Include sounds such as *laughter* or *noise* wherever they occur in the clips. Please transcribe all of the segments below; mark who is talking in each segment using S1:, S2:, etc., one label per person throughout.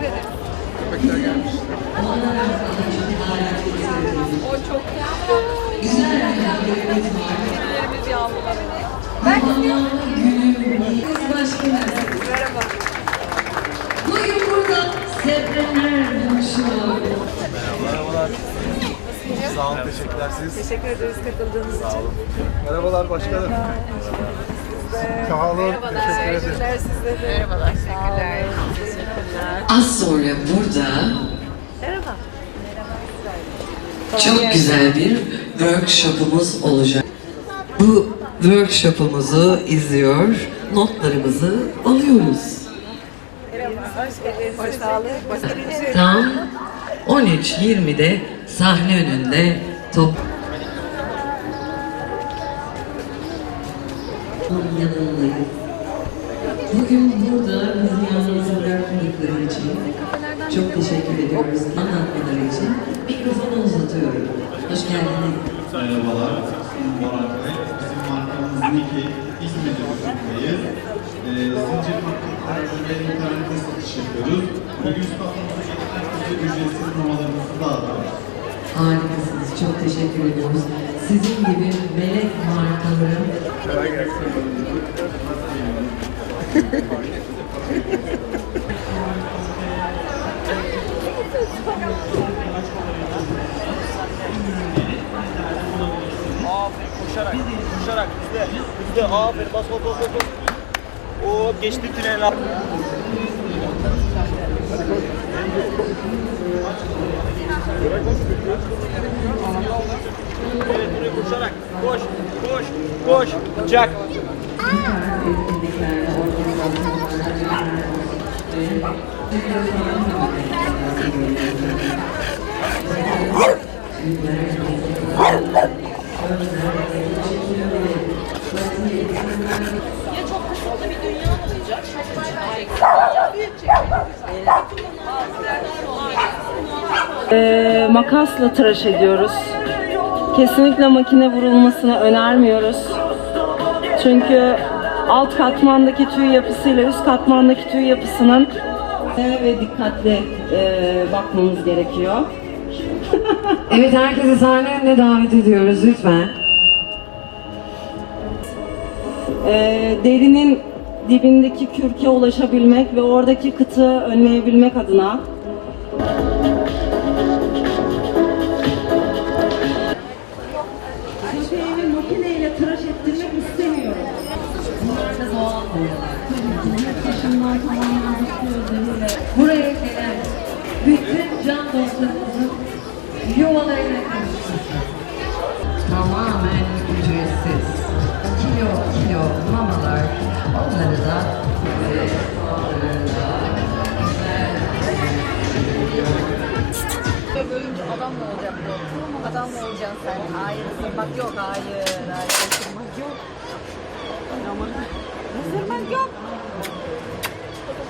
S1: karakter gelmiş.
S2: O çok güzel. Ellerimiz yağlılar. Merhaba.
S3: Bugün burada buluşuyor.
S1: Merhabalar. Sağ olun, teşekkürler siz.
S2: Teşekkür ederiz katıldığınız için.
S1: Sağ olun. Merhabalar başkanım. Sağ olun, teşekkür ederim.
S2: Teşekkürler size de. Merhabalar. Teşekkürler.
S3: Az sonra burada
S2: Merhaba.
S3: çok güzel bir workshopumuz olacak. Bu workshopumuzu izliyor, notlarımızı alıyoruz. Tam 13.20'de sahne önünde top... yanındayız. Bugün burada bizi yalnız bırakmadıkları için çok teşekkür ediyoruz anlatmaları için. Mikrofonu uzatıyorum. Hoş geldiniz.
S4: Merhabalar, ismim Baran Kaya. Bizim markamız Nike, İzmir'de üstündeyiz. Ee, zincir markalarımızı ve internette satış yapıyoruz. Bugün standımıza gelen ücretsiz mamalarımızı dağıtıyoruz.
S3: Harikasınız. Çok teşekkür ediyoruz. Sizin gibi melek markaları
S5: Aferin *laughs* koşarak, koşarak bizde, bizde aferin bas bas bas bas. Oo geçti tünel abi. Evet buraya koşarak, koş, koş, koş, çak.
S3: etkinliklerde *laughs*
S6: Ee, makasla tıraş ediyoruz. Kesinlikle makine vurulmasını önermiyoruz. Çünkü alt katmandaki tüy yapısıyla üst katmandaki tüy yapısının ve dikkatli e, bakmamız gerekiyor. *laughs*
S3: Evet herkese sahne önüne davet ediyoruz lütfen.
S6: Ee, derinin dibindeki kürke ulaşabilmek ve oradaki kıtığı önleyebilmek adına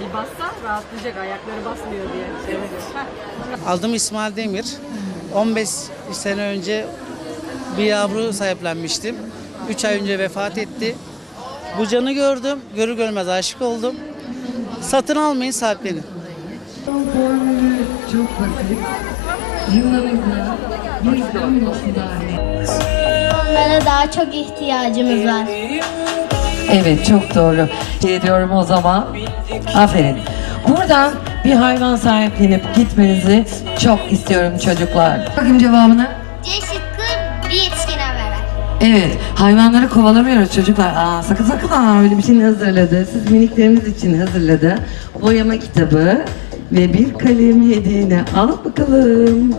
S2: Bir bassa rahatlayacak, ayakları basmıyor diye. Evet.
S7: Adım İsmail Demir. 15 sene önce bir yavru sahiplenmiştim. 3 ay önce vefat etti. Bu canı gördüm. Görür görmez aşık oldum. Satın almayın sahiplenin.
S3: çok basit.
S8: Onlara daha çok ihtiyacımız var.
S3: Evet çok doğru. Şey ediyorum o zaman. Aferin. Buradan bir hayvan sahiplenip gitmenizi çok istiyorum çocuklar. Bakayım cevabını.
S8: C
S3: Evet, hayvanları kovalamıyoruz çocuklar. Aa, sakın sakın aa, öyle bir şey hazırladı. Siz miniklerimiz için hazırladı. Boyama kitabı ve bir kalem hediyene al bakalım.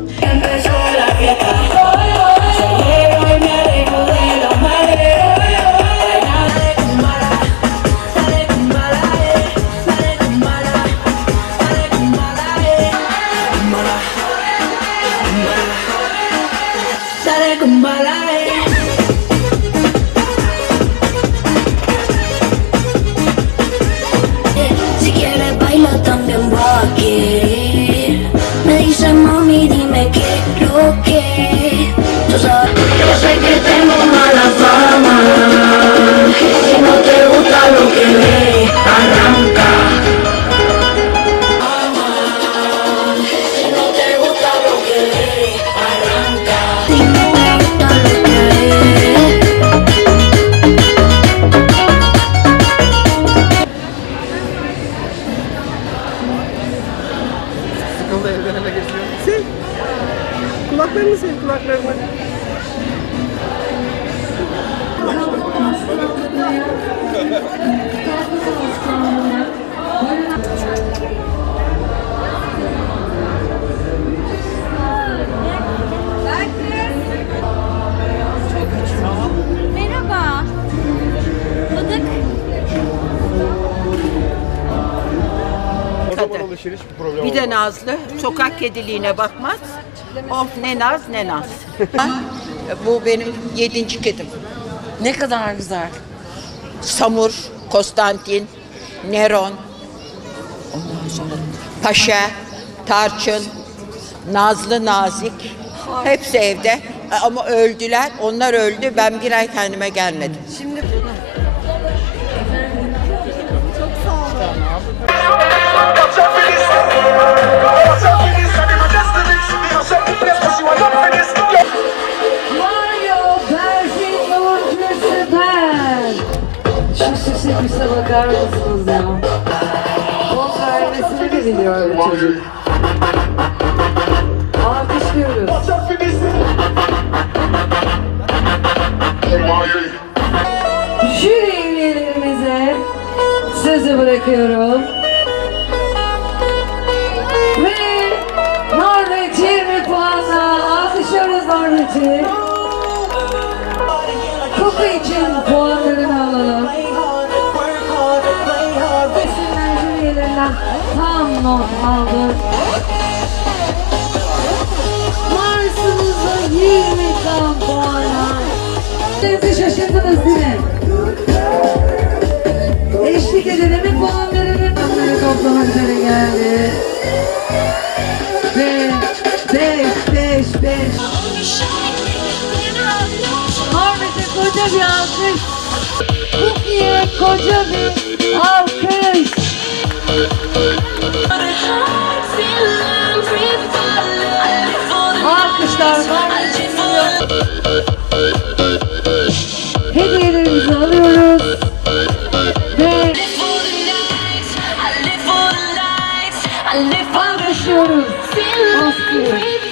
S9: O zaman alışveriş bir problem
S10: Bir de. Nazlı sokak kediliğine bakmaz. Of ne naz ne naz. *laughs* Bu benim yedinci kedim.
S11: Ne kadar güzel.
S10: Samur, Konstantin, Neron, ondan sonra Paşa, Tarçın, Nazlı Nazik. Hepsi evde. Ama öldüler. Onlar öldü. Ben bir ay kendime gelmedim.
S11: Mario mısınız ya? Poz vermesine de biliyor çocuk. Alkışlıyoruz. Jüri üyelerimize sözü bırakıyorum. Üyelerinden tam not aldı. Mars'ımızda 20 tam puanla. Sizi şaşırdınız değil mi? Eşlik edelim puanlarını. Onları toplamak üzere geldi. Ve 5, 5, 5. Ahmet'e koca bir alkış. Cookie'ye koca bir alkış. Alkışlar. Hediyelerimizi alıyoruz. Ve alkışlıyoruz. Askı.